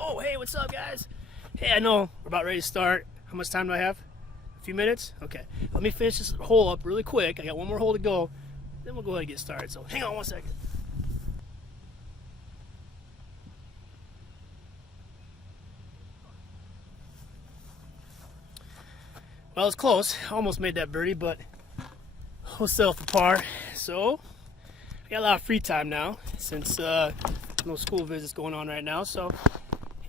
Oh, hey, what's up, guys? Hey, I know we're about ready to start. How much time do I have? A few minutes? Okay. Let me finish this hole up really quick. I got one more hole to go. Then we'll go ahead and get started. So hang on one second. Well, it's close. Almost made that birdie, but we'll settle for par. So I got a lot of free time now since no school visits going on right now.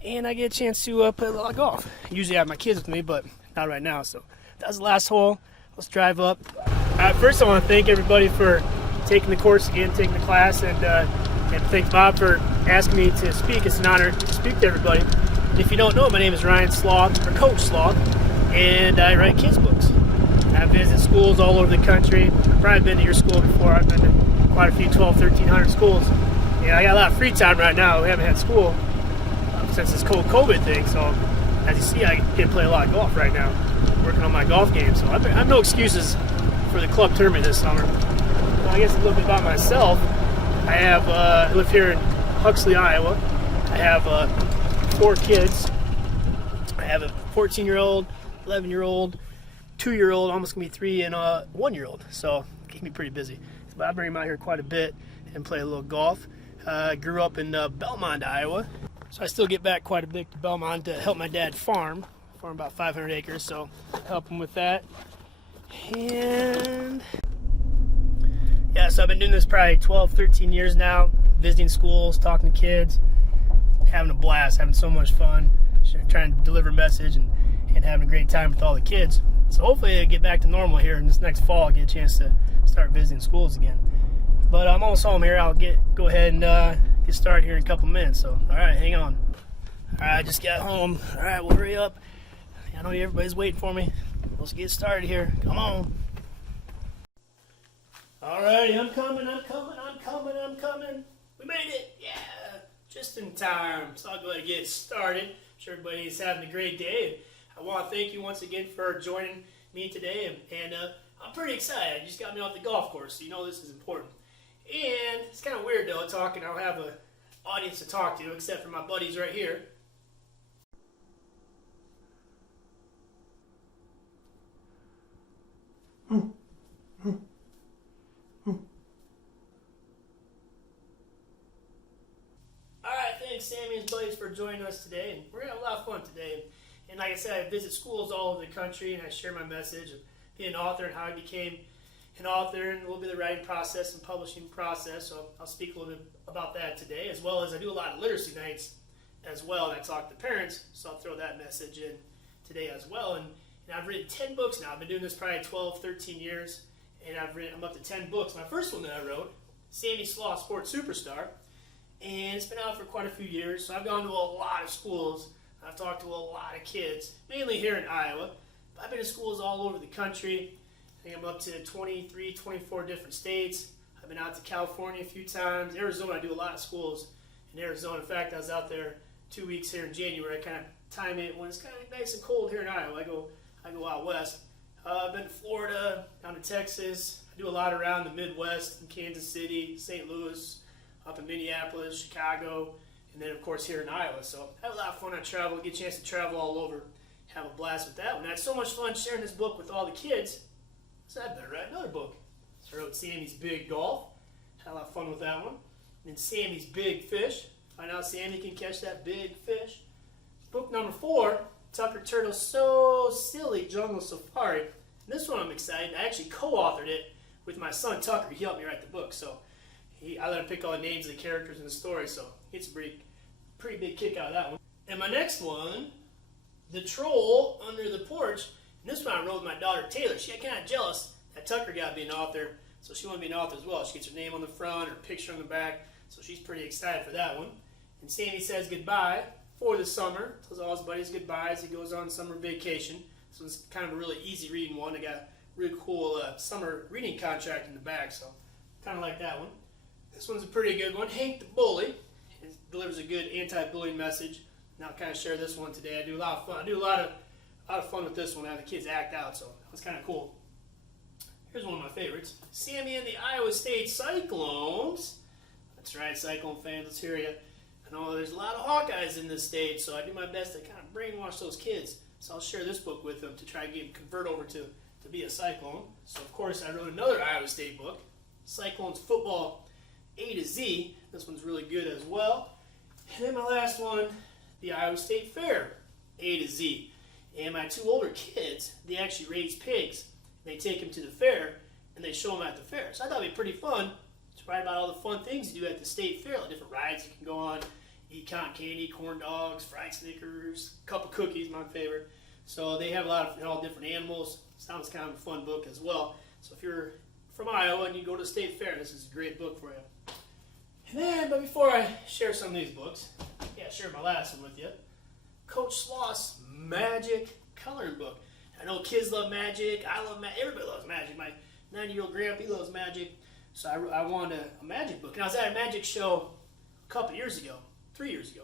And I get a chance to play a lot of golf. Usually I have my kids with me, but not right now. So that's the last hole. Let's drive up. First, I want to thank everybody for taking the course again, taking the class, and thank Bob for asking me to speak. It's an honor to speak to everybody. And if you don't know, my name is Ryan Sloth, or Coach Sloth, and I write kids books. I visit schools all over the country. I've probably been to your school before. I've been to quite a few 1,200-1,300 schools. Yeah, I got a lot of free time right now. We haven't had school since this COVID thing, so as you see, I get to play a lot of golf right now, working on my golf game. So I have no excuses for the club tournament this summer. Well, I guess a little bit about myself. I live here in Huxley, Iowa. I have 4 kids. I have a 14-year-old, 11-year-old, 2-year-old, almost gonna be 3, and a 1-year-old. So it keeps me pretty busy. But I bring them out here quite a bit and play a little golf. I grew up in Belmont, Iowa. So I still get back quite a bit to Belmont to help my dad farm about 500 acres, so help him with that. And yeah, so I've been doing this probably 12, 13 years now, visiting schools, talking to kids, having a blast, having so much fun, trying to deliver a message and having a great time with all the kids. So hopefully I get back to normal here in this next fall. I'll get a chance to start visiting schools again. But I'm almost home here. I'll go ahead and get started here in a couple minutes. So, all right, hang on. All right, I just got home. All right, we'll hurry up. I know everybody's waiting for me. Let's get started here. Come on. All righty, I'm coming. We made it. Yeah, just in time. So I'll go ahead and get started. I'm sure everybody's having a great day. I want to thank you once again for joining me today. And I'm pretty excited. You just got me off the golf course, so you know this is important. And it's kind of weird, though, talking. I don't have an audience to talk to except for my buddies right here. Alright, thanks Sammy and his buddies for joining us today. And we're going to have a lot of fun today. And like I said, I visit schools all over the country and I share my message of being an author and how I became an author and a little bit of the writing process and publishing process. So I'll speak a little bit about that today, as well as I do a lot of literacy nights as well, and I talk to parents, so I'll throw that message in today as well. And I've written 10 books now. I've been doing this probably 12, 13 years, and I'm up to 10 books. My first one that I wrote, Sammy Sloth, Sports Superstar, and it's been out for quite a few years. So I've gone to a lot of schools. I've talked to a lot of kids, mainly here in Iowa, but I've been to schools all over the country. I think I'm up to 23, 24 different states. I've been out to California a few times. Arizona, I do a lot of schools in Arizona. In fact, I was out there 2 weeks here in January. I kind of time it when it's kind of nice and cold here in Iowa. I go out west. I've been to Florida, down to Texas. I do a lot around the Midwest, in Kansas City, St. Louis, up in Minneapolis, Chicago, and then, of course, here in Iowa. So I have a lot of fun. I travel, get a chance to travel all over, have a blast with that one. I had so much fun sharing this book with all the kids. So I better write another book. So I wrote Sammy's Big Golf. Had a lot of fun with that one. And then Sammy's Big Fish. Find out Sammy can catch that big fish. Book number 4, Tucker Turtle's So Silly Jungle Safari. And this one I'm excited. I actually co-authored it with my son Tucker. He helped me write the book. So I let him pick all the names of the characters in the story. So it's a pretty big kick out of that one. And my next one, The Troll Under the Porch. And this one I wrote with my daughter Taylor. She got kind of jealous that Tucker got to be an author, so she wanted to be an author as well. She gets her name on the front, her picture on the back, so she's pretty excited for that one. And Sammy says goodbye for the summer. Tells all his buddies goodbye as he goes on summer vacation. This one's kind of a really easy reading one. I got a really cool summer reading contract in the back, so kind of like that one. This one's a pretty good one. Hank the Bully. It delivers a good anti-bullying message. And I'll kind of share this one today. I do a lot of fun. I do a lot of fun with this one. I have the kids act out, so that was kind of cool. Here's one of my favorites. Sammy and the Iowa State Cyclones. That's right, Cyclone fans, let's hear you. I know there's a lot of Hawkeyes in this state, so I do my best to kind of brainwash those kids. So I'll share this book with them to try to get them convert over to be a Cyclone. So of course I wrote another Iowa State book, Cyclones Football A to Z. This one's really good as well. And then my last one, the Iowa State Fair A to Z. And my two older kids, they actually raise pigs. They take them to the fair and they show them at the fair. So I thought it'd be pretty fun to write about all the fun things you do at the state fair, like different rides you can go on, eat cotton candy, corn dogs, fried Snickers, a cup of cookies, my favorite. So they have a lot of all different animals. Sounds kind of a fun book as well. So if you're from Iowa and you go to the state fair, this is a great book for you. And then, but before I share some of these books, share my last one with you. Coach Sloth's Magic Coloring Book. I know kids love magic. I love magic. Everybody loves magic. My 90-year-old grandpa, he loves magic. So I wanted a magic book. And I was at a magic show a couple years ago, 3 years ago.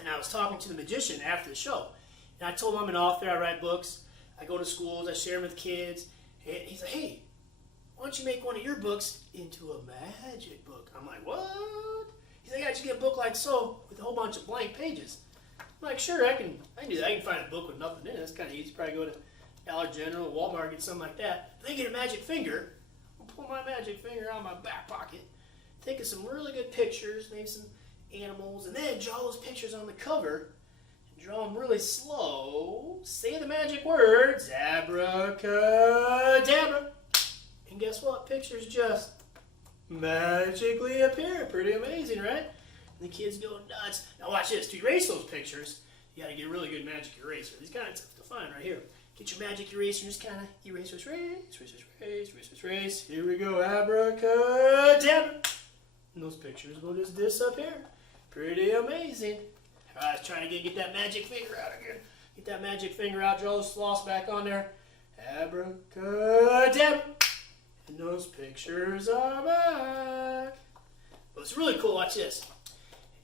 And I was talking to the magician after the show. And I told him I'm an author. I write books. I go to schools, I share them with kids, and he's like, hey, why don't you make one of your books into a magic book? I'm like, what? He's like, I just get a book like so with a whole bunch of blank pages. I'm like, sure, I can do that. I can find a book with nothing in it. That's kind of easy. Probably go to Dollar General, Walmart, get something like that. But then get a magic finger. I'll pull my magic finger out of my back pocket, think of some really good pictures, maybe some animals, and then draw those pictures on the cover. Draw them really slow. Say the magic words, abracadabra. And guess what? Pictures just magically appear. Pretty amazing, right? And the kids go nuts. Now watch this. To erase those pictures, you got to get a really good magic eraser. These kind of tough to find right here. Get your magic eraser and just kind of erase, erase. Here we go, abracadabra. And those pictures will just disappear. Pretty amazing. I was trying to get that magic finger out again. Get that magic finger out, draw those sloths back on there. Abracadabra. And those pictures are back. But it's really cool, watch this.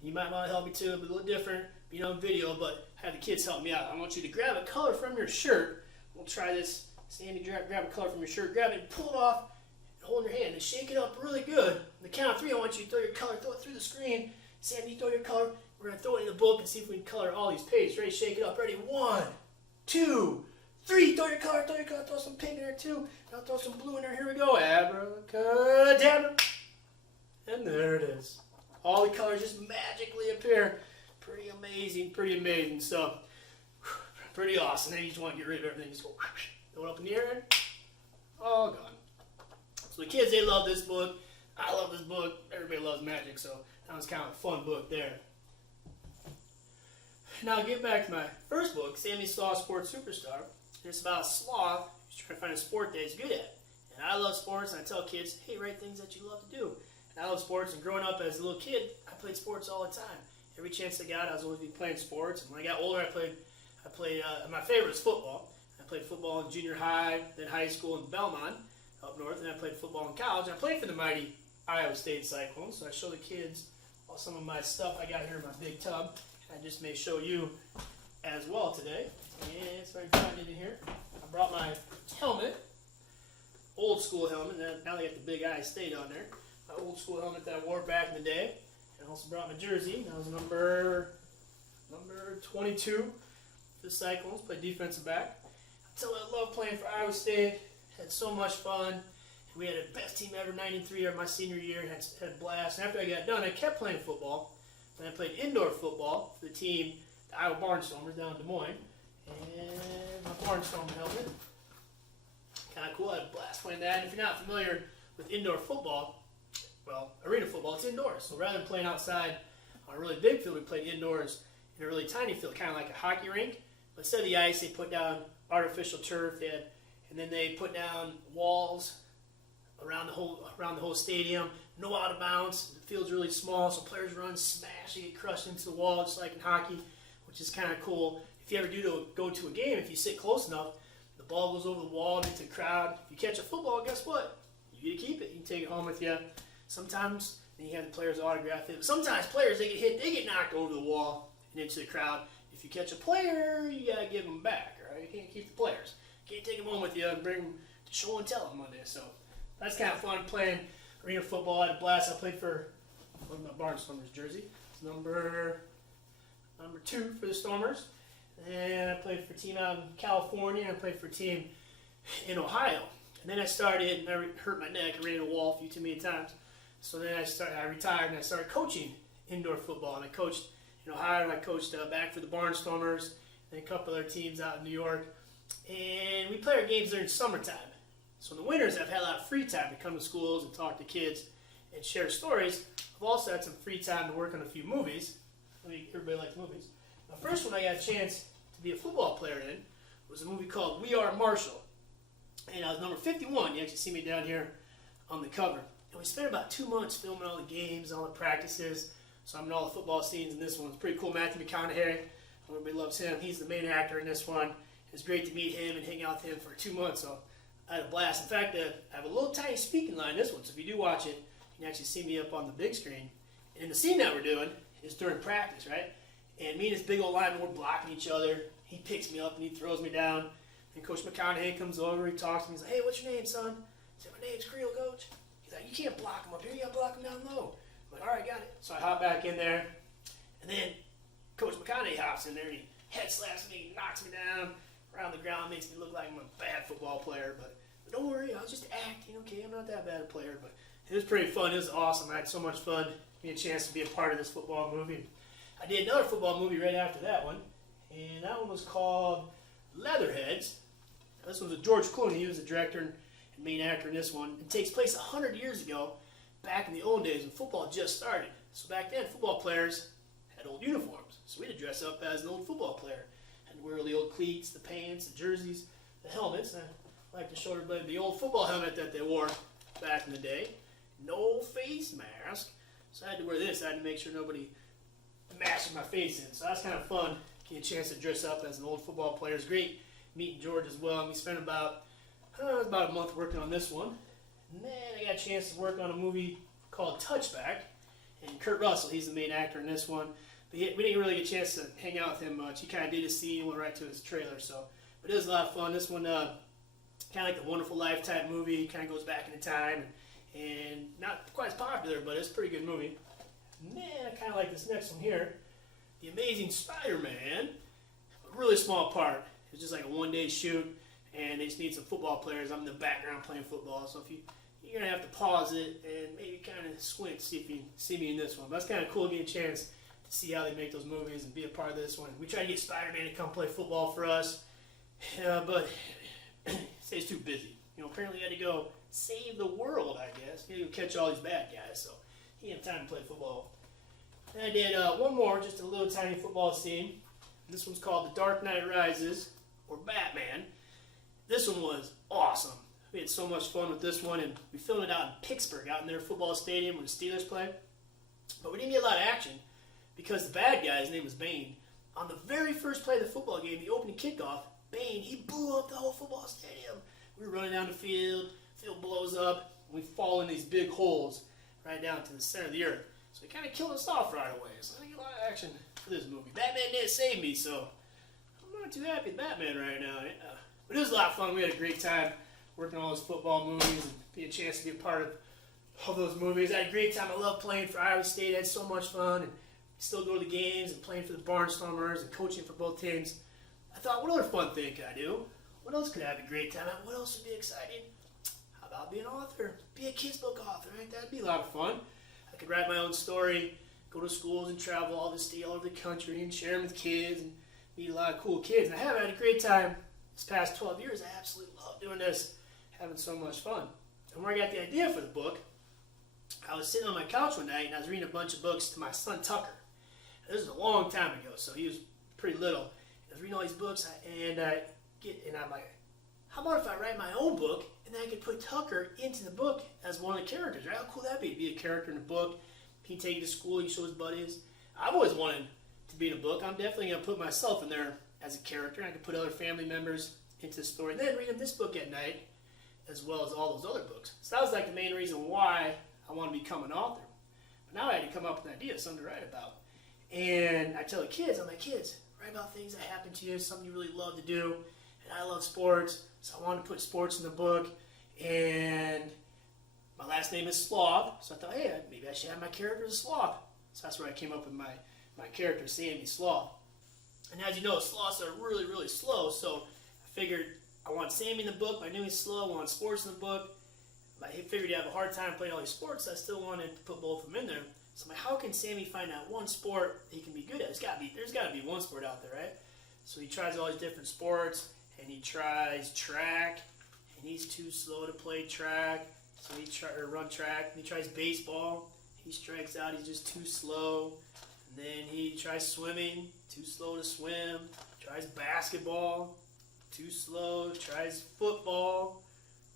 You might want to help me too, but a little different, video, but have the kids help me out. I want you to grab a color from your shirt. We'll try this. Sandy, grab a color from your shirt, grab it, pull it off, and hold in your hand, and shake it up really good. On the count of 3, I want you to throw your color, throw it through the screen. Sandy, you throw your color. We're going to throw it in the book and see if we can color all these pages. Ready? Shake it up. Ready? 1, 2, 3. Throw your color. Throw some pink in there too. Now throw some blue in there. Here we go. Abracadabra. And there it is. All the colors just magically appear. Pretty amazing. So, pretty awesome. Then you just want to get rid of everything. Just go throw it up in the air and all gone. So the kids, they love this book. I love this book. Everybody loves magic. So that was kind of a fun book there. Now get back to my first book, Sammy Sloth Sports Superstar. It's about a sloth who's trying to find a sport that he's good at. And I love sports, and I tell kids, hey, write things that you love to do. And I love sports, and growing up as a little kid, I played sports all the time. Every chance I got, I was always playing sports. And when I got older, I played. My favorite was football. I played football in junior high, then high school in Belmont, up north, and I played football in college. And I played for the mighty Iowa State Cyclones, so I show the kids all some of my stuff I got here in my big tub. I just may show you as well today. And so I can find it in here. I brought my helmet, old school helmet. Now they got the big Iowa State on there. My old school helmet that I wore back in the day. And I also brought my jersey. That was number 22 for the Cyclones. Played defensive back. I love playing for Iowa State. Had so much fun. We had the best team ever, 93 my senior year, and had a blast. And after I got done, I kept playing football. Then I played indoor football for the team, the Iowa Barnstormers down in Des Moines. And my Barnstormer helmet. Kind of cool. I had a blast playing that. And if you're not familiar with indoor football, well, arena football, it's indoors. So rather than playing outside on a really big field, we played indoors in a really tiny field, kind of like a hockey rink. But instead of the ice, they put down artificial turf. And then they put down walls around the whole stadium. No out of bounds. The field's really small, so players run, smash, they get crushed into the wall, just like in hockey, which is kind of cool. If you ever go to a game, if you sit close enough, the ball goes over the wall into the crowd. If you catch a football, guess what? You get to keep it. You can take it home with you. Sometimes then you have the players autograph it. Sometimes players, they get knocked over the wall and into the crowd. If you catch a player, you gotta give them back. All right, you can't keep the players. You can't take them home with you and bring them to show and tell on Monday. So that's kind of fun playing arena football. I had a blast. I played for my Barnstormers jersey. number 2 for the Stormers. And I played for a team out in California, and I played for a team in Ohio. And then I started, and I hurt my neck. I ran a wall a few too many times. So then I retired, and I started coaching indoor football. And I coached in Ohio, and I coached back for the Barnstormers and a couple other teams out in New York. And we play our games during summertime. So in the winters, I've had a lot of free time to come to schools and talk to kids and share stories. I've also had some free time to work on a few movies. I mean, everybody likes movies. The first one I got a chance to be a football player in was a movie called We Are Marshall. And I was number 51. You actually see me down here on the cover. And we spent about 2 months filming all the games, all the practices. So I'm in all the football scenes in this one. It's pretty cool. Matthew McConaughey, everybody loves him. He's the main actor in this one. It's great to meet him and hang out with him for 2 months. So I had a blast. In fact, I have a little tiny speaking line in this one. So if you do watch it, you can actually see me up on the big screen. And the scene that we're doing is during practice, right? And me and this big old lineman, we're blocking each other. He picks me up and he throws me down. And Coach McConaughey comes over, he talks to me, he's like, hey, what's your name, son? I said, my name's Creel, Coach. He's like, you can't block him up here, you gotta block him down low. I'm like, all right, got it. So I hop back in there, and then Coach McConaughey hops in there, and he head slaps me, knocks me down around the ground, makes me look like I'm a bad football player, but don't worry, I'll just act, okay, I'm not that bad a player, but it was pretty fun, it was awesome, I had so much fun, getting a chance to be a part of this football movie. I did another football movie right after that one, and that one was called Leatherheads. This one was with George Clooney. He was the director and main actor in this one. It takes place 100 years ago, back in the old days when football just started. So back then, football players had old uniforms. So we had to dress up as an old football player and wear the old cleats, the pants, the jerseys, the helmets. And I like to show everybody the old football helmet that they wore back in the day. No face mask. So I had to wear this. I had to make sure nobody mashed my face in. So that's kind of fun, getting a chance to dress up as an old football player. It's great meeting George as well. And we spent about a month working on this one. And then I got a chance to work on a movie called Touchback. And Kurt Russell, he's the main actor in this one. But we didn't really get a chance to hang out with him much. He kind of did his scene and went right to his trailer. But it was a lot of fun. This one, kind of like the Wonderful Life type movie. Kind of goes back into time. And not quite as popular, but it's a pretty good movie. And then I kind of like this next one here. The Amazing Spider-Man. A really small part. It's just like a one-day shoot, and they just need some football players. I'm in the background playing football, so you're going to have to pause it and maybe kind of squint to see if you see me in this one. But that's kind of cool getting a chance to see how they make those movies and be a part of this one. We try to get Spider-Man to come play football for us, but he stays too busy. Apparently he had to go save the world, I guess. He had to go catch all these bad guys, so he didn't have time to play football. And I did one more, just a little tiny football scene. This one's called The Dark Knight Rises, or Batman. This one was awesome. We had so much fun with this one, and we filmed it out in Pittsburgh, out in their football stadium when the Steelers play. But we didn't get a lot of action because the bad guy, his name was Bane. On the very first play of the football game, the opening kickoff, Bane, he blew up the whole football stadium. We were running down the field blows up, and we fall in these big holes right down to the center of the earth. So he kind of killed us off right away. So I didn't get a lot of action for this movie. Batman didn't save me, so I'm not too happy with Batman right now. But it was a lot of fun. We had a great time working on those football movies and be a chance to be a part of all those movies. I had a great time. I love playing for Iowa State. I had so much fun. And still go to the games and playing for the Barnstormers and coaching for both teams. I thought, what other fun thing could I do? What else could I have a great time at? What else would be exciting? How about be an author? Be a kid's book author, right? That'd be a lot of fun. I could write my own story, go to schools and travel all over the country and share them with kids and meet a lot of cool kids. And I have had a great time this past 12 years. I absolutely love doing this, having so much fun. And where I got the idea for the book, I was sitting on my couch one night and I was reading a bunch of books to my son Tucker. This was a long time ago, so he was pretty little. I was reading all these books, and I'm like, how about if I write my own book, and then I could put Tucker into the book as one of the characters, right? How cool that'd be, to be a character in a book. He can take you to school, he can show his buddies. I've always wanted to be in a book. I'm definitely going to put myself in there as a character. I could put other family members into the story, and then read them this book at night, as well as all those other books. So that was like the main reason why I want to become an author. But now I had to come up with an idea, something to write about. And I tell the kids, I'm like, kids, write about things that happen to you, something you really love to do. And I love sports, so I wanted to put sports in the book. And my last name is Sloth, so I thought, hey, maybe I should have my character as a sloth. So that's where I came up with my character, Sammy Sloth. And as you know, sloths are really, really slow, so I figured I want Sammy in the book, but I knew he's slow. I want sports in the book. I figured he'd have a hard time playing all these sports, so I still wanted to put both of them in there. So I'm like, how can Sammy find out one sport he can be good at? There's got to be one sport out there, right? So he tries all these different sports, and he tries track, and he's too slow to play track, so run track. And he tries baseball. He strikes out. He's just too slow. And then he tries swimming. Too slow to swim. Tries basketball. Too slow. Tries football.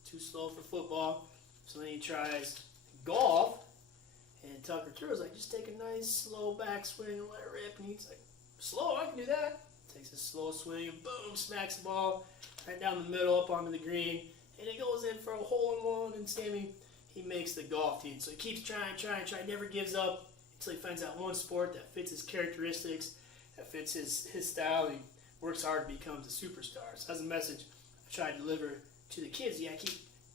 Too slow for football. So then he tries golf. And Tucker Turtle's like, just take a nice slow backswing and let it rip. And he's like, slow? I can do that. Takes a slow swing and boom, smacks the ball right down the middle up onto the green. And it goes in for a hole-in-one. And Sammy, he makes the golf team. So he keeps trying, never gives up until he finds out one sport that fits his characteristics, that fits his style. He works hard and becomes a superstar. So that's a message I try to deliver to the kids. Yeah,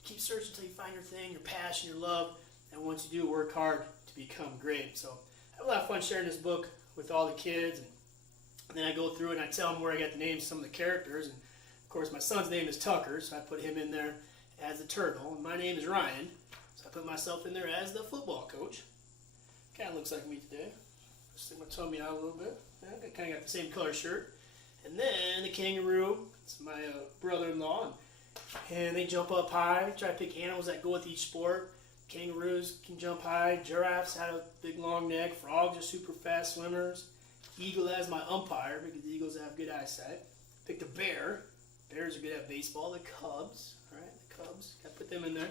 keep searching until you find your thing, your passion, your love. And once you do, work hard to become great. So I have a lot of fun sharing this book with all the kids. And then I go through it and I tell them where I got the names of some of the characters. And of course, my son's name is Tucker, so I put him in there as the turtle. And my name is Ryan, so I put myself in there as the football coach. Kind of looks like me today. Stick my tummy out a little bit. Yeah, I kind of got the same color shirt. And then the kangaroo, it's my brother-in-law. And they jump up high. Try to pick animals that go with each sport. Kangaroos can jump high. Giraffes have a big long neck. Frogs are super fast swimmers. Eagle as my umpire because the eagles have good eyesight. Picked a bear. Bears are good at baseball. The Cubs, right? The Cubs. Got to put them in there.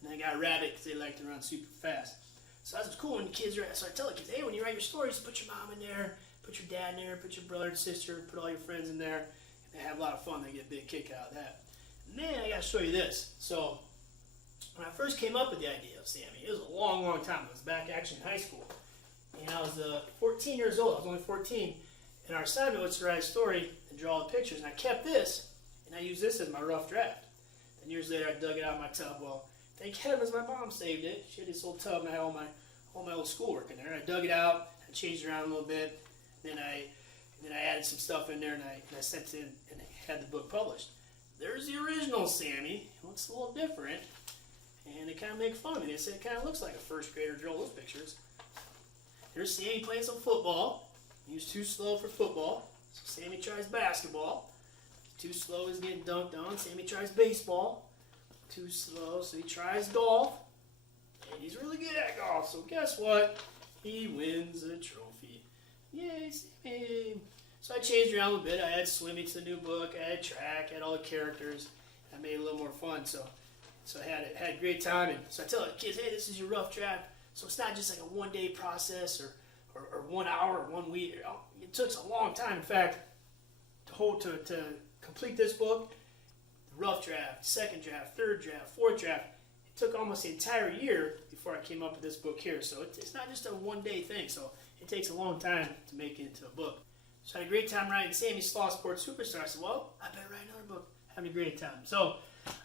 And then I got a rabbit because they like to run super fast. So that's what's cool when the kids are. So I tell the kids, hey, when you write your stories, put your mom in there, put your dad in there, put your brother and sister, put all your friends in there, and they have a lot of fun. They get a big kick out of that. And then I got to show you this. So when I first came up with the idea of Sammy, it was a long, long time. It was back actually in high school. And I was 14 years old. I was only 14. And our assignment was to write a story and draw the pictures. And I kept this, and I used this as my rough draft. And years later, I dug it out of my tub. Well, thank heavens my mom saved it. She had this old tub, and I had all my old schoolwork in there. And I dug it out, I changed it around a little bit. Then I added some stuff in there, and I sent it in and had the book published. There's the original Sammy. It looks a little different. And they kind of make fun of me. They say it kind of looks like a first grader drew those pictures. There's Sammy playing some football. He was too slow for football. So Sammy tries basketball. Too slow, he's getting dunked on. Sammy tries baseball. Too slow, so he tries golf. And he's really good at golf. So guess what? He wins a trophy. Yay, Sammy. So I changed around a little bit. I added swimming to the new book. I added track. I had all the characters. I made it a little more fun. So I had a great time. And so I tell the kids, hey, this is your rough draft. So it's not just like a one-day process or 1 hour or 1 week. It took a long time. In fact, to complete this book, the rough draft, second draft, third draft, fourth draft, it took almost the entire year before I came up with this book here. So it's not just a one-day thing. So it takes a long time to make it into a book. So I had a great time writing Sammy Sloth Sports Superstar. I said, well, I better write another book. Having a great time. So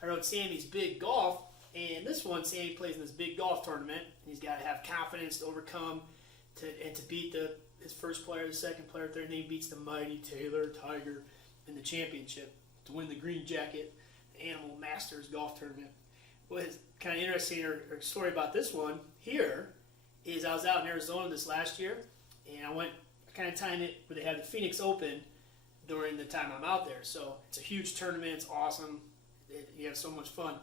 I wrote Sammy's Big Golf. And this one, Sammy plays in this big golf tournament. He's got to have confidence to overcome and to beat his first player, the second player, third, and he beats the mighty Taylor Tiger in the championship to win the green jacket, the Animal Masters golf tournament. What's kind of interesting or story about this one here is I was out in Arizona this last year, and I kind of timed it where they had the Phoenix Open during the time I'm out there. So it's a huge tournament. It's awesome. You have so much fun.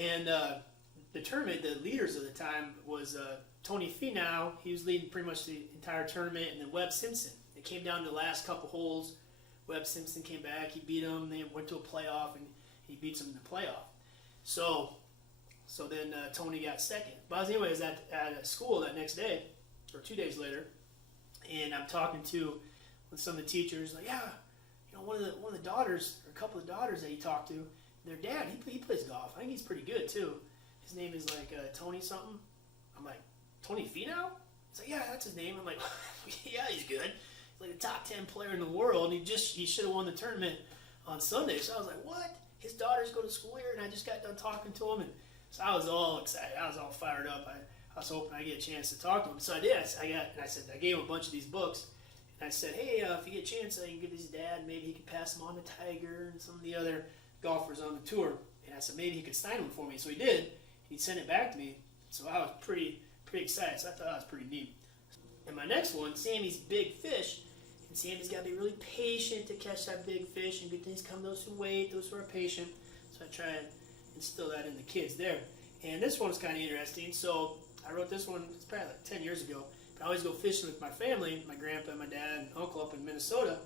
And the tournament, the leaders of the time was Tony Finau. He was leading pretty much the entire tournament, and then Webb Simpson. It came down to the last couple holes. Webb Simpson came back. He beat him. They went to a playoff, and he beats him in the playoff. So then Tony got second. But anyways, at a school that next day, or 2 days later, and I'm talking to some of the teachers, like, yeah, one of the daughters, or a couple of daughters that he talked to, their dad, he plays golf. I think he's pretty good, too. His name is, like, Tony something. I'm like, Tony Finau? He's like, yeah, that's his name. I'm like, yeah, he's good. He's like a top 10 player in the world, and he should have won the tournament on Sunday. So I was like, what? His daughters go to school here, and I just got done talking to him, and so I was all excited. I was all fired up. I was hoping I get a chance to talk to him. So I did. I gave him a bunch of these books. And I said, hey, if you get a chance, I can give his dad. Maybe he could pass them on to Tiger and some of the other golfers on the tour. And I said, maybe he could sign them for me. So he did. He sent it back to me. So I was pretty excited. So I thought that was pretty neat. And my next one, Sammy's Big Fish. And Sammy's got to be really patient to catch that big fish. And good things come to those who wait, those who are patient. So I try and instill that in the kids there. And this one's kind of interesting. So I wrote this one, it's probably like 10 years ago. But I always go fishing with my family, my grandpa, my dad, and uncle up in Minnesota.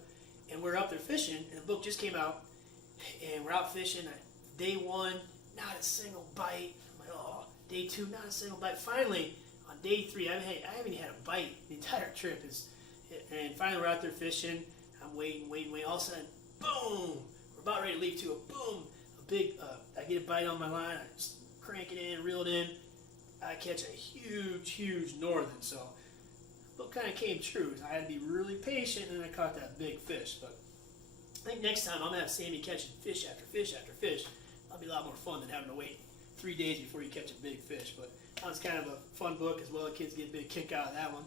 And we're out there fishing, and the book just came out. And we're out fishing. Day one, not a single bite. I'm like, oh. Day two, not a single bite. Finally, on day three, I haven't had a bite the entire trip. And finally, we're out there fishing. I'm waiting. All of a sudden, boom! We're about ready to leave to a boom. A big, I get a bite on my line. I just crank it in, reel it in. I catch a huge northern. So the book kind of came true. I had to be really patient, and I caught that big fish. But I think next time I'm gonna have Sammy catching fish after fish after fish. That'll be a lot more fun than having to wait 3 days before you catch a big fish. But that was kind of a fun book as well. The kids get a big kick out of that one.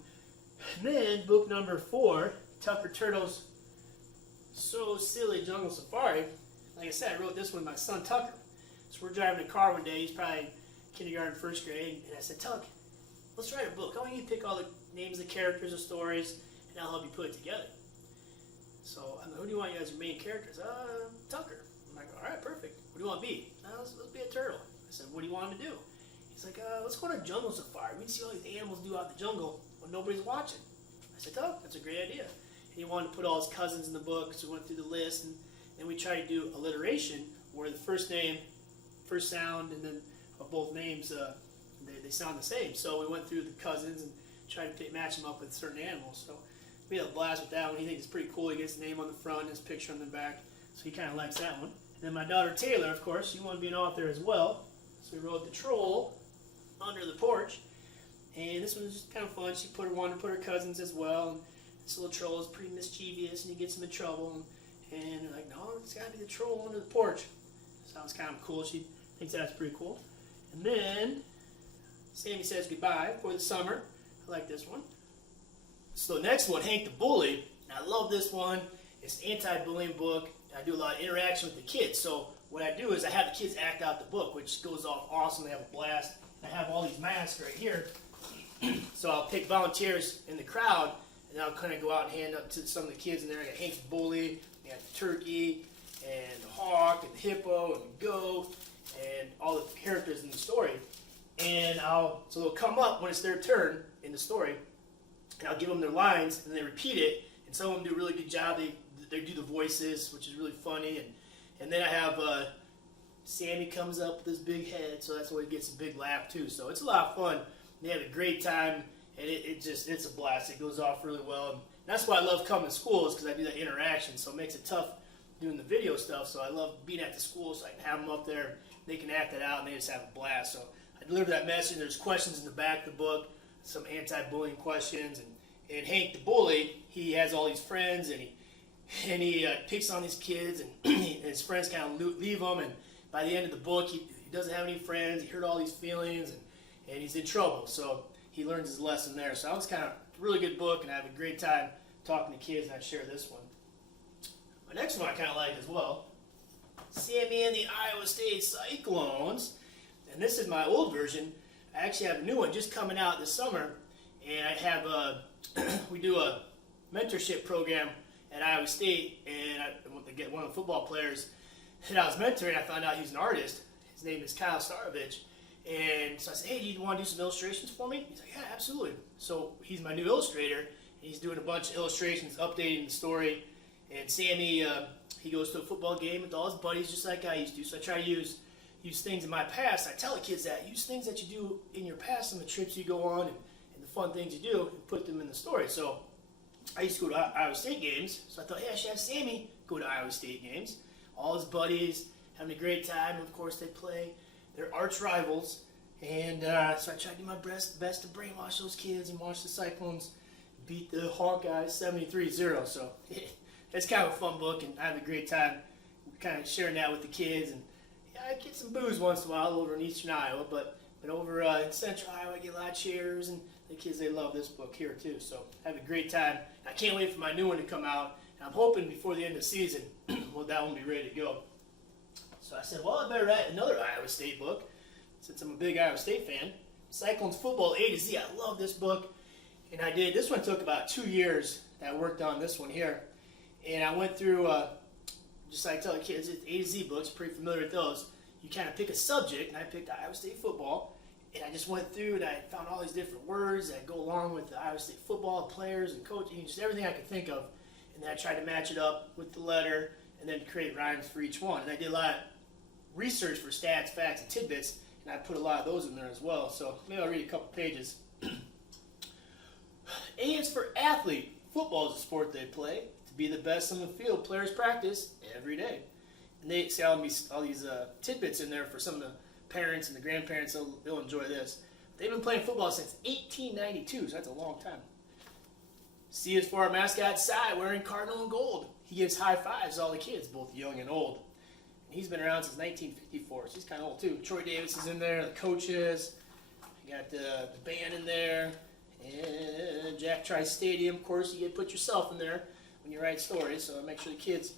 And then book number 4, Tucker Turtle's So Silly Jungle Safari. Like I said, I wrote this one with my son Tucker. So we're driving a car one day. He's probably kindergarten, first grade, and I said, Tuck, let's write a book. I want you to pick all the names of characters or stories, and I'll help you put it together. So I'm like, who do you want as your main characters? Tucker. I'm like, all right, perfect. What do you want to be? Let's be a turtle. I said, what do you want him to do? He's like, let's go on a jungle safari. We can see all these animals do out in the jungle when nobody's watching. I said, Tuck, that's a great idea. And he wanted to put all his cousins in the book, so we went through the list, and then we tried to do alliteration, where the first name, first sound, and then both names, they sound the same. So we went through the cousins and tried to match them up with certain animals. So we had a blast with that one. He thinks it's pretty cool. He gets the name on the front and his picture on the back. So he kind of likes that one. And then my daughter Taylor, of course, she wanted to be an author as well. So we wrote The Troll Under the Porch. And this one was just kind of fun. She wanted to put her cousins as well. And this little troll is pretty mischievous and he gets them in trouble. And they're like, no, it's got to be the troll under the porch. Sounds kind of cool. She thinks that's pretty cool. And then Sammy Says Goodbye for the Summer. I like this one. So the next one, Hank the Bully. I love this one. It's an anti-bullying book. I do a lot of interaction with the kids. So what I do is I have the kids act out the book, which goes off awesome. They have a blast. I have all these masks right here. So I'll pick volunteers in the crowd, and I'll kind of go out and hand up to some of the kids in there. I got Hank the Bully, I got the turkey, and the hawk, and the hippo, and the goat, and all the characters in the story. And so they'll come up when it's their turn in the story, and I'll give them their lines, and they repeat it. And some of them do a really good job. They do the voices, which is really funny. And then I have Sammy comes up with his big head, so that's why he gets a big laugh too. So it's a lot of fun. They have a great time, and it's a blast. It goes off really well. And that's why I love coming to schools, because I do that interaction. So it makes it tough doing the video stuff. So I love being at the school, so I can have them up there. They can act it out, and they just have a blast. So I deliver that message. There's questions in the back of the book, some anti-bullying questions. And Hank the Bully, he has all these friends, and he picks on these kids, and his friends kind of leave him. And by the end of the book, he doesn't have any friends. He hurt all these feelings, and he's in trouble. So he learns his lesson there. So that was kind of a really good book, and I have a great time talking to kids, and I share this one. My next one I kind of like as well. Sammy and the Iowa State Cyclones. And this is my old version. I actually have a new one just coming out this summer. And I have we do a mentorship program at Iowa State. And I want to get one of the football players that I was mentoring. I found out he's an artist. His name is Kyle Starovich. And so I said, hey, do you want to do some illustrations for me? He's like, yeah, absolutely. So he's my new illustrator. And he's doing a bunch of illustrations, updating the story. And Sammy, he goes to a football game with all his buddies just like I used to. So I try to use things in my past. I tell the kids that. Use things that you do in your past, some of the trips you go on and the fun things you do, and put them in the story. So I used to go to Iowa State games. So I thought, hey, I should have Sammy go to Iowa State games. All his buddies having a great time. And of course, they play. They're arch rivals. And so I tried to do my best to brainwash those kids and watch the Cyclones beat the Hawkeyes 73-0. So it's kind of a fun book, and I have a great time kind of sharing that with the kids. And yeah, I get some booze once in a while over in eastern Iowa, but But over in Central Iowa, I get a lot of cheers, and the kids, they love this book here too. So I have a great time. I can't wait for my new one to come out. And I'm hoping before the end of the season, well, that one will be ready to go. So I said, well, I better write another Iowa State book, since I'm a big Iowa State fan. Cyclones Football A to Z. I love this book. And I did. This one took about 2 years that I worked on this one here. And I went through, just like I tell the kids, it's A to Z books, pretty familiar with those. You kind of pick a subject, and I picked Iowa State football. And I just went through and I found all these different words that go along with the Iowa State football, players and coaching, just everything I could think of. And then I tried to match it up with the letter and then create rhymes for each one. And I did a lot of research for stats, facts, and tidbits, and I put a lot of those in there as well. So maybe I'll read a couple pages. A is for athlete. Football is a sport they play. To be the best on the field, players practice every day. And they say all these tidbits in there for some of the parents and the grandparents. They'll enjoy this. They've been playing football since 1892, so that's a long time. C is for our mascot, Cy, wearing cardinal and gold. He gives high fives to all the kids, both young and old. And he's been around since 1954, so he's kind of old too. Troy Davis is in there, the coaches. You got the band in there. And Jack Trice Stadium. Of course, you get to put yourself in there when you write stories, so make sure the kids,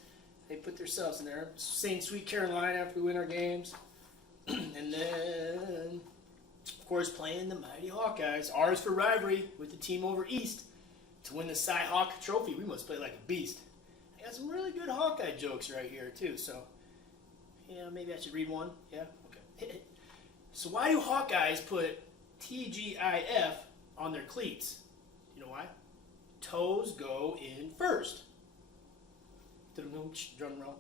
they put themselves in there. Sing Sweet Caroline after we win our games. And then, of course, playing the mighty Hawkeyes. R is for rivalry with the team over East. To win the Cy Hawk Trophy, we must play like a beast. I got some really good Hawkeye jokes right here, too, so yeah, maybe I should read one. Yeah? Okay. So why do Hawkeyes put TGIF on their cleats? You know why? Toes go in first. Drum roll.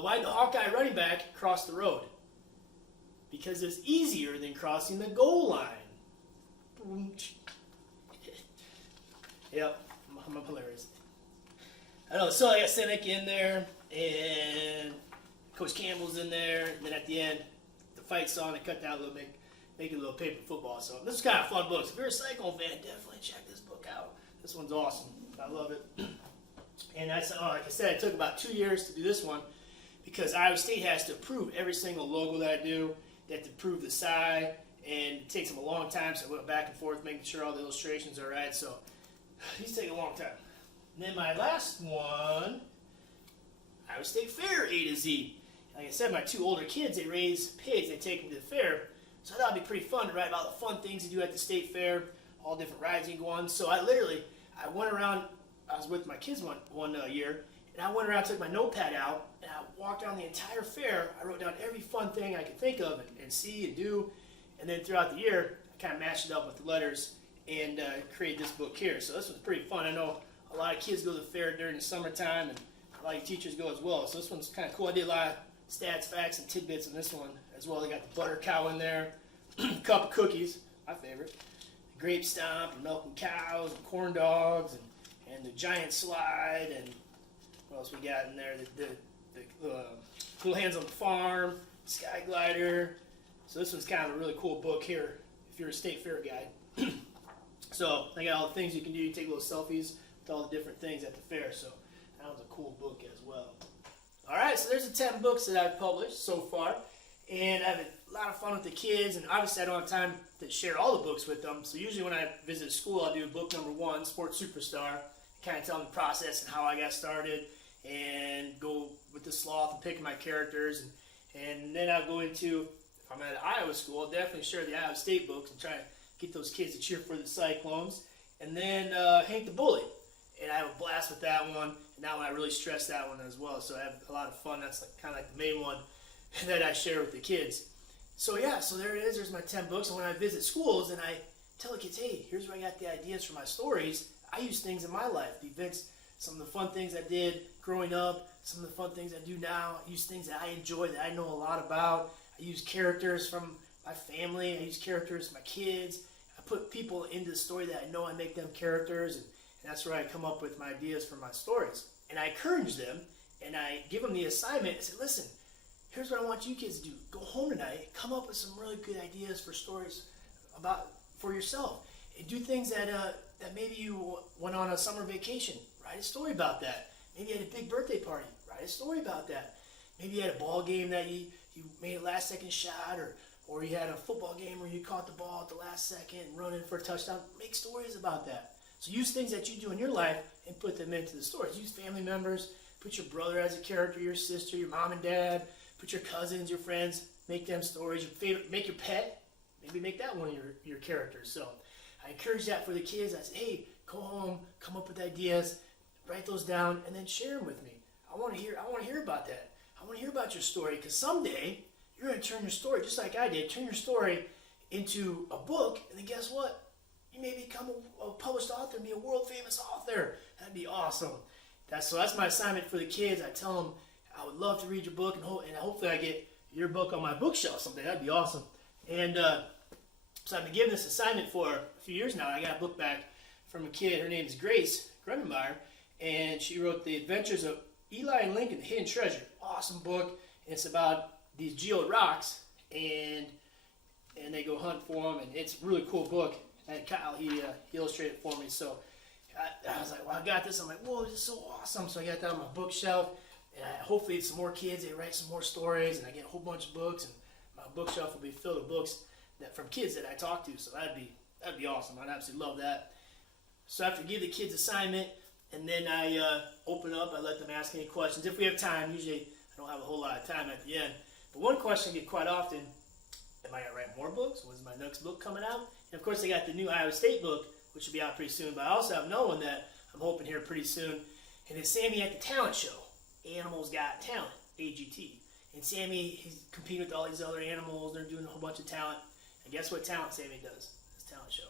Why did the Hawkeye running back cross the road? Because it's easier than crossing the goal line. Yep, I'm hilarious. I know, so I got Cynic in there, and Coach Campbell's in there, and then at the end, the fight song, they cut down a little, make it a little paper football. So this is kind of fun books. If you're a Cyclone fan, definitely check this book out. This one's awesome. I love it. And that's, like I said, it took about 2 years to do this one because Iowa State has to approve every single logo that I do. They have to approve the side, and it takes them a long time, so I went back and forth making sure all the illustrations are right. So these take a long time. And then my last one, Iowa State Fair A to Z. Like I said, my two older kids, they raise pigs, they take them to the fair. So I thought it'd be pretty fun to write about the fun things you do at the state fair, all different rides you can go on. So I went around, I was with my kids one year, and I went around, took my notepad out, and I walked around the entire fair. I wrote down every fun thing I could think of and see and do. And then throughout the year, I kind of matched it up with the letters and created this book here. So this was pretty fun. I know a lot of kids go to the fair during the summertime, and a lot of teachers go as well. So this one's kind of cool. I did a lot of stats, facts, and tidbits in this one as well. They got the butter cow in there, cup of cookies, my favorite, the grape stomp, and milking cows, and corn dogs, and the giant slide, and what else we got in there? The Cool Hands on the Farm, Sky Glider. So this one's kind of a really cool book here if you're a state fair guy. So I got all the things you can do. You take little selfies with all the different things at the fair. So that was a cool book as well. All right, so there's the 10 books that I've published so far. And I have a lot of fun with the kids. And obviously I don't have time to share all the books with them. So usually when I visit school, I'll do book number 1, Sports Superstar. Kind of tell them the process and how I got started. And go with the sloth and picking my characters. And then I'll go into, if I'm at Iowa school, I'll definitely share the Iowa State books and try to get those kids to cheer for the Cyclones. And then Hank the Bully. And I have a blast with that one. And that one, I really stress that one as well. So I have a lot of fun. That's kind of like the main one that I share with the kids. So yeah, so there it is. There's my 10 books. And when I visit schools and I tell the kids, hey, here's where I got the ideas for my stories, I use things in my life, the events, some of the fun things I did growing up, some of the fun things I do now. I use things that I enjoy, that I know a lot about. I use characters from my family. I use characters from my kids. I put people into the story that I know. I make them characters, and that's where I come up with my ideas for my stories. And I encourage them, and I give them the assignment and say, listen, here's what I want you kids to do. Go home tonight, come up with some really good ideas for stories for yourself. And do things that maybe you went on a summer vacation. Write a story about that. Maybe you had a big birthday party. Write a story about that. Maybe you had a ball game that you made a last second shot, or or you had a football game where you caught the ball at the last second and run in for a touchdown. Make stories about that. So use things that you do in your life and put them into the stories. Use family members. Put your brother as a character, your sister, your mom and dad. Put your cousins, your friends. Make them stories. Your favorite. Make your pet. Maybe make that one of your characters. So I encourage that for the kids. I say, hey, go home, come up with ideas, write those down, and then share them with me. I want to hear about that. I want to hear about your story, because someday you're going to turn your story, just like I did, turn your story into a book, and then guess what? You may become a published author and be a world famous author. That'd be awesome. That's my assignment for the kids. I tell them I would love to read your book, and hopefully I get your book on my bookshelf someday. That'd be awesome. And so I've been given this assignment for a few years now. I got a book back from a kid. Her name is Grace Grundenmeyer, and she wrote The Adventures of Eli and Lincoln, the Hidden Treasure. Awesome book. And it's about these geode rocks, and they go hunt for them, and it's a really cool book. And Kyle, he illustrated it for me. So I was like, well, I got this. I'm like, whoa, this is so awesome. So I got that on my bookshelf, and hopefully it's some more kids. They write some more stories, and I get a whole bunch of books, and my bookshelf will be filled with books from kids that I talk to. So that'd be awesome. I'd absolutely love that. So after give the kids assignment, and then I open up, I let them ask any questions. If we have time, usually I don't have a whole lot of time at the end. But one question I get quite often, am I going to write more books? When's my next book coming out? And of course, I got the new Iowa State book, which will be out pretty soon. But I also have another one that I'm hoping here pretty soon. And it's Sammy at the Talent Show. Animals Got Talent, AGT. And Sammy, he's competing with all these other animals. They're doing a whole bunch of talent. And guess what talent Sammy does? This talent show.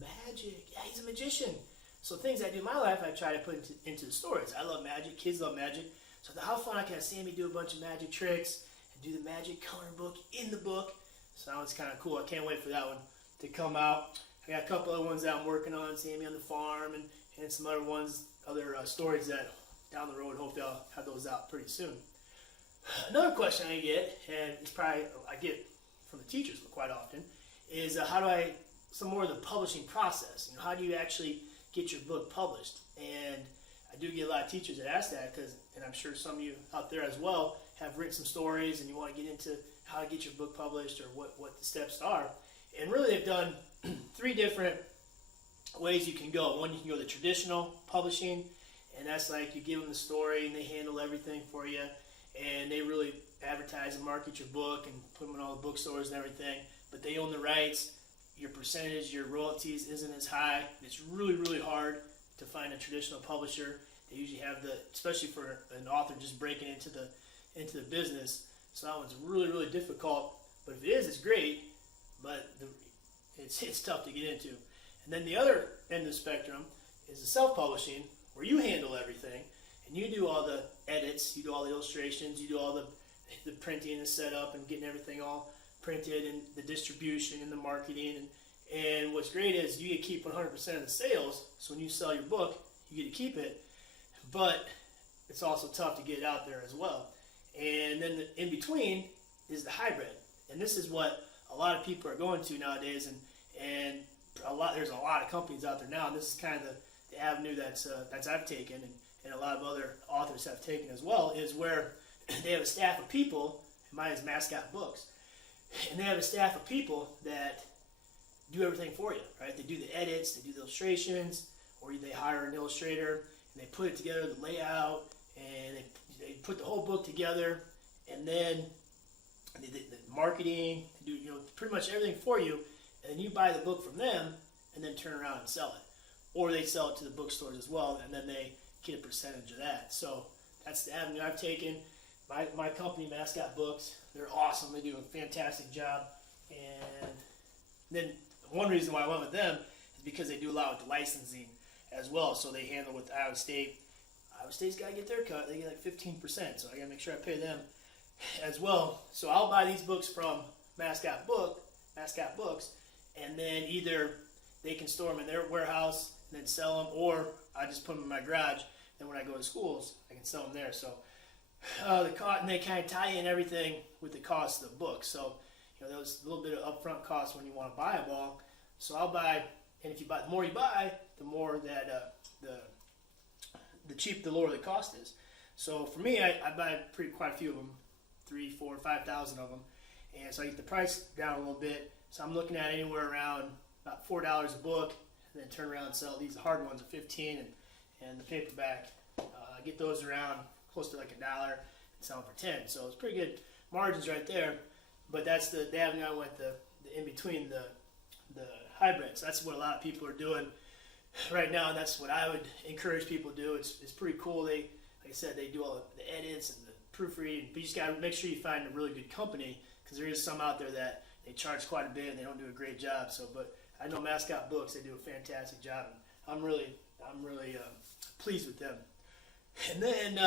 Magic. Yeah, he's a magician. So things I do in my life, I try to put into the stories. I love magic. Kids love magic. So how fun I can have Sammy do a bunch of magic tricks and do the magic coloring book in the book. So that one's kind of cool. I can't wait for that one to come out. I got a couple other ones that I'm working on, Sammy on the farm, and some other ones, other stories that down the road, hopefully I'll have those out pretty soon. Another question I get, and it's probably I get from the teachers quite often, is how do I, some more of the publishing process. You know, how do you actually get your book published? And I do get a lot of teachers that ask that, and I'm sure some of you out there as well have written some stories and you want to get into how to get your book published or what the steps are. And really they've done 3 different ways you can go. One, you can go the traditional publishing, and that's like you give them the story and they handle everything for you, and they really advertise and market your book and put them in all the bookstores and everything, but they own the rights. Your percentage, your royalties isn't as high. It's really, really hard to find a traditional publisher. They usually have especially for an author just breaking into the business. So that one's really, really difficult. But if it is, it's great. But it's tough to get into. And then the other end of the spectrum is the self-publishing, where you handle everything and you do all the edits, you do all the illustrations, you do all the printing and setup and getting everything all printed, and the distribution and the marketing. And what's great is you get to keep 100% of the sales. So when you sell your book, you get to keep it. But it's also tough to get it out there as well. And then in between is the hybrid. And this is what a lot of people are going to nowadays. And there's a lot of companies out there now. And this is kind of the avenue that's I've taken, and a lot of other authors have taken as well, is where they have a staff of people. Mine is Mascot Books. And they have a staff of people that do everything for you, right? They do the edits, they do the illustrations, or they hire an illustrator, and they put it together, the layout, and they put the whole book together, and then the marketing, they do pretty much everything for you, and then you buy the book from them, and then turn around and sell it. Or they sell it to the bookstores as well, and then they get a percentage of that. So that's the avenue I've taken. My company, Mascot Books, they're awesome. They do a fantastic job. And then one reason why I went with them is because they do a lot with the licensing as well. So they handle with Iowa State. Iowa State's got to get their cut. They get like 15%. So I got to make sure I pay them as well. So I'll buy these books from Mascot Books, and then either they can store them in their warehouse and then sell them, or I just put them in my garage. Then when I go to schools, I can sell them there. So and they kind of tie in everything with the cost of the book. So, there's a little bit of upfront cost when you want to buy a book. So I'll buy, and if you buy, the more you buy, the more that the lower the cost is. So for me, I buy quite a few of them, 3, 4, 5,000 of them, and so I get the price down a little bit. So I'm looking at anywhere around about $4 a book, and then turn around and sell these hard ones at $15, and the paperback, get those around close to like $1 and sell them for $10. So it's pretty good margins right there. But that's they haven't gone with the in between the hybrids. That's what a lot of people are doing right now, and that's what I would encourage people to do. It's pretty cool. Like I said, they do all the edits and the proofreading, but you just got to make sure you find a really good company, because there is some out there that they charge quite a bit and they don't do a great job. So, but I know Mascot Books, they do a fantastic job, and I'm really pleased with them. And then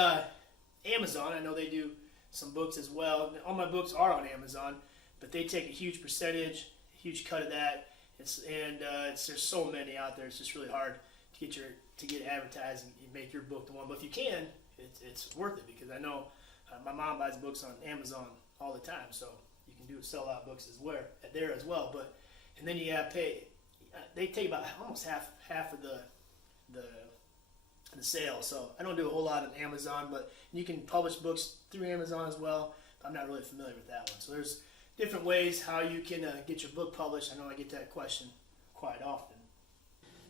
Amazon, I know they do some books as well. All my books are on Amazon, but they take a huge percentage, a huge cut of that. There's so many out there. It's just really hard to get advertised and make your book the one. But if you can, it's worth it, because I know my mom buys books on Amazon all the time, so you can sell out books there as well. But and then you got to pay. They take about almost half of the sale. So I don't do a whole lot on Amazon, but you can publish books through Amazon as well. I'm not really familiar with that one. So there's different ways how you can get your book published. I know I get that question quite often.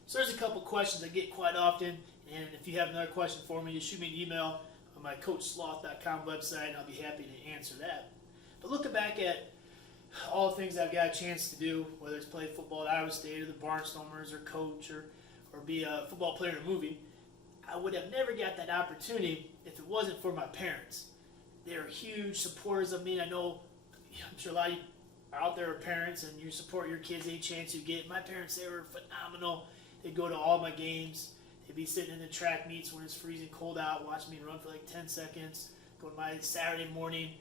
So there's a couple questions I get quite often, and if you have another question for me, just shoot me an email on my coachsloth.com website, and I'll be happy to answer that. But looking back at all the things I've got a chance to do, whether it's play football at Iowa State or the Barnstormers or coach or be a football player in a movie, I would have never got that opportunity if it wasn't for my parents. They're huge supporters of me. I'm sure a lot of you are out there are parents and you support your kids any chance you get. My parents, they were phenomenal. They'd go to all my games. They'd be sitting in the track meets when it's freezing cold out, watching me run for like 10 seconds, go to my Saturday morning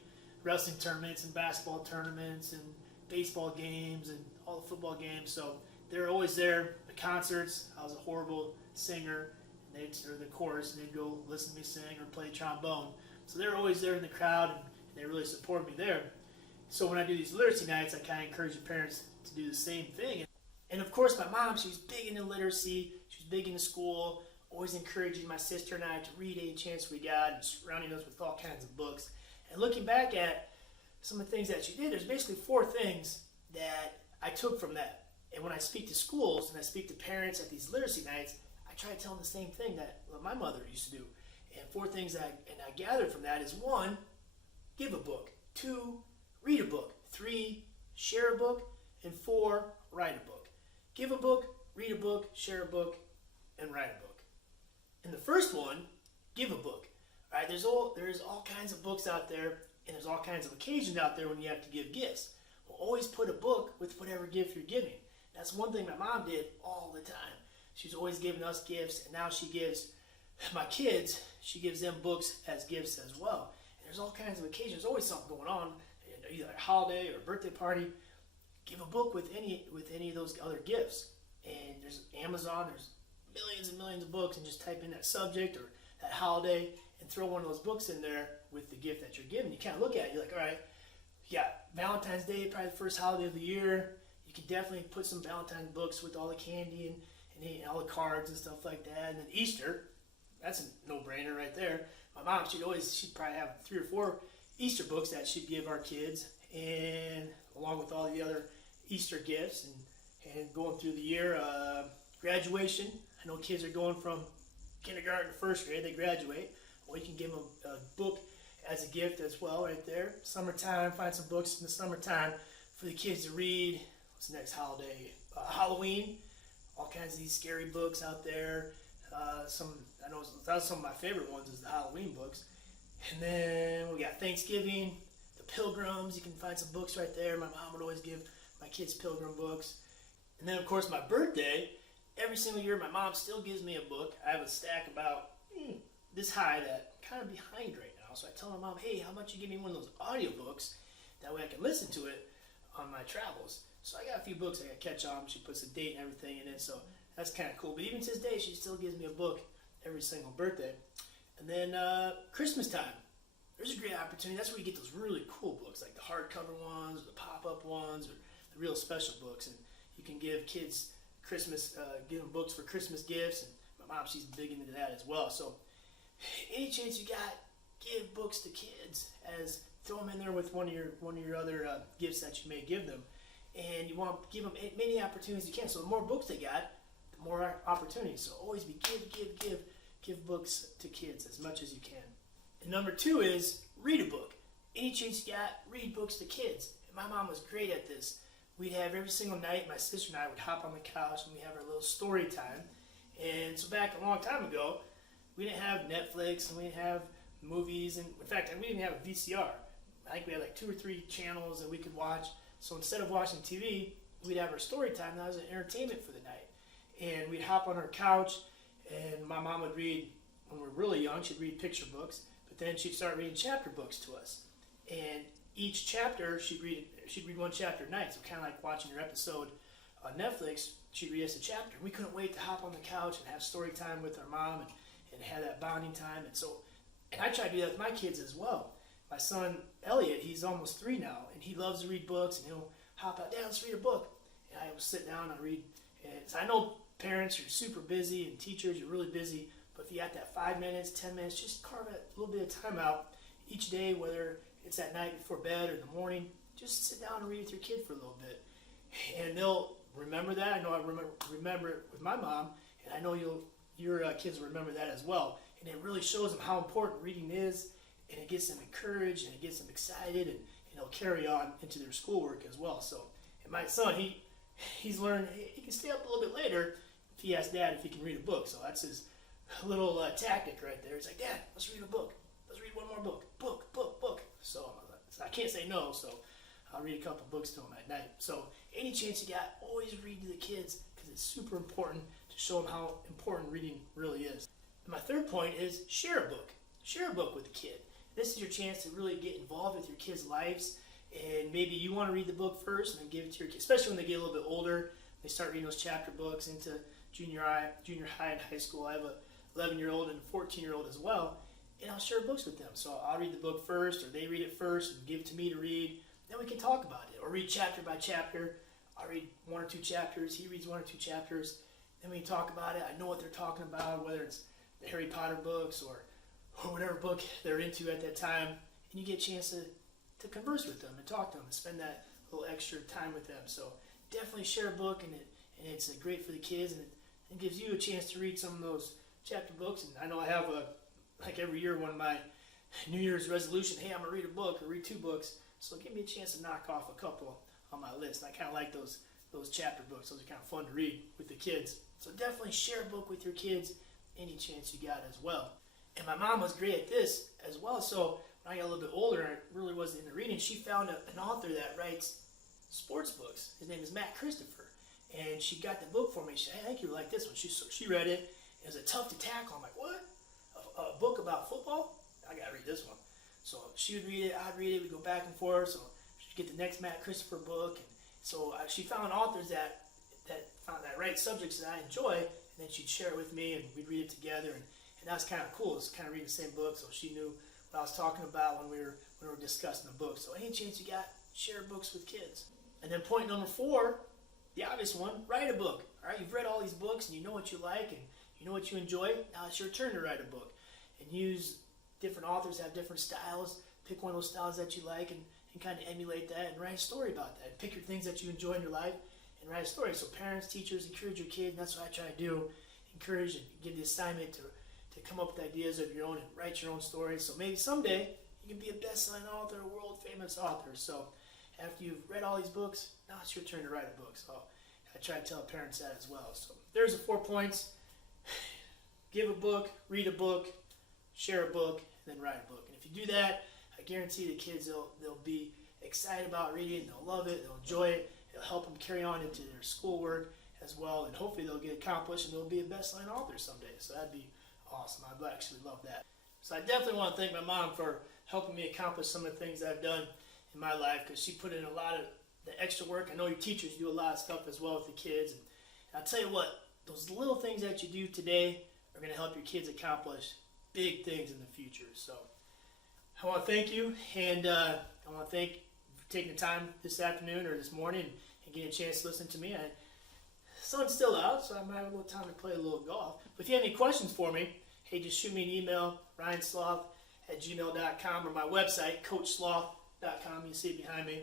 wrestling tournaments and basketball tournaments and baseball games and all the football games. So they're always there. The concerts, I was a horrible singer. Or the chorus, and they'd go listen to me sing or play trombone. So they're always there in the crowd, and they really support me there. So when I do these literacy nights, I kind of encourage the parents to do the same thing. And of course, my mom, she's big into literacy. She's big into school, always encouraging my sister and I to read any chance we got, and surrounding us with all kinds of books. And looking back at some of the things that she did, there's basically 4 things that I took from that. And when I speak to schools and I speak to parents at these literacy nights, I try to tell them the same thing that my mother used to do. And 4 things I gathered from that is 1, give a book. 2, read a book. 3, share a book. And 4, write a book. Give a book, read a book, share a book, and write a book. And the first one, give a book. All right, there's all kinds of books out there, and there's all kinds of occasions out there when you have to give gifts. Well, always put a book with whatever gift you're giving. That's one thing my mom did all the time. She's always giving us gifts, and now she gives my kids, she gives them books as gifts as well. And there's all kinds of occasions. There's always something going on, either a holiday or a birthday party. Give a book with any of those other gifts. And there's Amazon, there's millions and millions of books, and just type in that subject or that holiday and throw one of those books in there with the gift that you're giving. You kind of look at it, you're like, all right, you got Valentine's Day, probably the first holiday of the year. You can definitely put some Valentine's books with all the candy and all the cards and stuff like that. And then Easter, that's a no-brainer right there. My mom, she'd probably have 3 or 4 Easter books that she'd give our kids, and along with all the other Easter gifts and going through the year. Graduation, I know kids are going from kindergarten to first grade, they graduate. Well, you can give them a book as a gift as well right there. Summertime, find some books in the summertime for the kids to read. What's the next holiday? Halloween. All kinds of these scary books out there. I know that's some of my favorite ones is the Halloween books. And then we got Thanksgiving, the Pilgrims. You can find some books right there. My mom would always give my kids Pilgrim books. And then, of course, my birthday. Every single year, my mom still gives me a book. I have a stack about this high that I'm kind of behind right now. So I tell my mom, hey, how about you give me one of those audiobooks? That way I can listen to it on my travels. So I got a few books I got to catch on. She puts a date and everything in it, so that's kind of cool. But even to this day, she still gives me a book every single birthday. And then Christmas time, there's a great opportunity. That's where you get those really cool books, like the hardcover ones, or the pop-up ones, or the real special books. And you can give kids Christmas, give them books for Christmas gifts. And my mom, she's big into that as well. So any chance you got, give books to kids as throw them in there with one of your other gifts that you may give them, and you want to give them many opportunities you can. So the more books they got, the more opportunities. So always be give books to kids as much as you can. And number 2 is read a book. Any chance you got, read books to kids. And my mom was great at this. We'd have every single night, my sister and I would hop on the couch and we'd have our little story time. And so back a long time ago, we didn't have Netflix and we didn't have movies. And in fact, we didn't have a VCR. I think we had like 2 or 3 channels that we could watch. So instead of watching TV, we'd have our story time. That was an entertainment for the night. And we'd hop on our couch and my mom would read, when we were really young, she'd read picture books. But then she'd start reading chapter books to us. And each chapter, she'd read one chapter a night. So kind of like watching your episode on Netflix, she'd read us a chapter. We couldn't wait to hop on the couch and have story time with our mom and have that bonding time. And I try to do that with my kids as well. My son, Elliot, he's almost 3 now, and he loves to read books, and he'll hop out, Dad, let's read a book. And I will sit down and read. And so I know parents are super busy, and teachers are really busy, but if you got that 5 minutes, 10 minutes, just carve a little bit of time out each day, whether it's at night before bed or in the morning, just sit down and read with your kid for a little bit. And they'll remember that. I know I remember it with my mom, and I know your kids will remember that as well. And it really shows them how important reading is, and it gets them encouraged, and it gets them excited, and it'll carry on into their schoolwork as well. So, and my son, he's learned he can stay up a little bit later if he asks Dad if he can read a book. So that's his little tactic right there. He's like, Dad, let's read a book. Let's read one more book. Book. So I can't say no, so I'll read a couple books to him at night. So any chance you got, always read to the kids because it's super important to show them how important reading really is. And my 3rd point is share a book. Share a book with the kid. This is your chance to really get involved with your kids' lives, and maybe you want to read the book first and then give it to your kids, especially when they get a little bit older. They start reading those chapter books into junior high, and high school. I have a 11-year-old and a 14-year-old as well, and I'll share books with them. So I'll read the book first, or they read it first and give it to me to read. Then we can talk about it, or read chapter by chapter. I'll read 1 or 2 chapters. He reads 1 or 2 chapters. Then we can talk about it. I know what they're talking about, whether it's the Harry Potter books or whatever book they're into at that time. And you get a chance to converse with them and talk to them and spend that little extra time with them. So definitely share a book, and it's great for the kids, and it gives you a chance to read some of those chapter books. And I know I have like every year, one of my New Year's resolution, hey, I'm going to read a book or read 2 books. So give me a chance to knock off a couple on my list. I kind of like those chapter books. Those are kind of fun to read with the kids. So definitely share a book with your kids any chance you got as well. And my mom was great at this as well. So when I got a little bit older and I really wasn't into reading, she found an author that writes sports books. His name is Matt Christopher. And she got the book for me. She said, hey, I think you would like this one. She read it. It was a tough to tackle. I'm like, what? A book about football? I got to read this one. So she would read it, I'd read it, we'd go back and forth. So she'd get the next Matt Christopher book. And so she found authors that write subjects that I enjoy, and then she'd share it with me, and we'd read it together. And that was kind of cool. It's kind of reading the same book, so she knew what I was talking about when we were discussing the book. So any chance you got, share books with kids. And then point number 4, the obvious one, write a book. All right, you've read all these books, and you know what you like, and you know what you enjoy. Now it's your turn to write a book. And use different authors have different styles. Pick one of those styles that you like and kind of emulate that and write a story about that. Pick your things that you enjoy in your life and write a story. So parents, teachers, encourage your kids. And that's what I try to do. Encourage and give the assignment to come up with ideas of your own and write your own stories. So maybe someday you can be a best-selling author, a world-famous author. So after you've read all these books, now it's your turn to write a book. So I try to tell parents that as well. So there's the 4 points. Give a book, read a book, share a book, and then write a book. And if you do that, I guarantee the kids, they'll be excited about reading, they'll love it, they'll enjoy it, it'll help them carry on into their schoolwork as well, and hopefully they'll get accomplished and they'll be a best-selling author someday. So that'd be awesome. I'd actually love that. So I definitely want to thank my mom for helping me accomplish some of the things that I've done in my life, because she put in a lot of the extra work. I know your teachers do a lot of stuff as well with the kids. And I'll tell you what, those little things that you do today are going to help your kids accomplish big things in the future. So I want to thank you, and I want to thank you for taking the time this afternoon or this morning and getting a chance to listen to me. The sun's still out, so I might have a little time to play a little golf. But if you have any questions for me, hey, just shoot me an email, ryansloth coachsloth@gmail.com or my website, coachsloth.com. You see it behind me.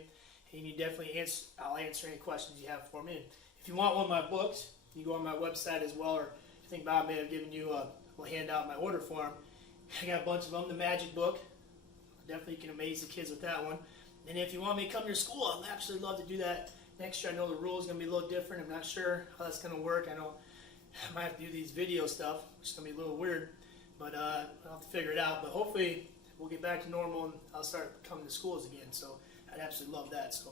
And you definitely I'll answer any questions you have for me. And if you want one of my books, you go on my website as well, or I think Bob may have given you a handout in my order form. I got a bunch of them. The Magic Book. Definitely can amaze the kids with that one. And if you want me to come to your school, I'd absolutely love to do that next year. I know the rules are going to be a little different. I'm not sure how that's going to work. I know I might have to do these video stuff, which is going to be a little weird. But I'll have to figure it out. But hopefully we'll get back to normal and I'll start coming to schools again. So I'd absolutely love that. So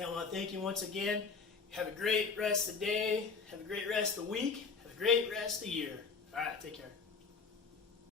I want to thank you once again. Have a great rest of the day. Have a great rest of the week. Have a great rest of the year. All right, take care.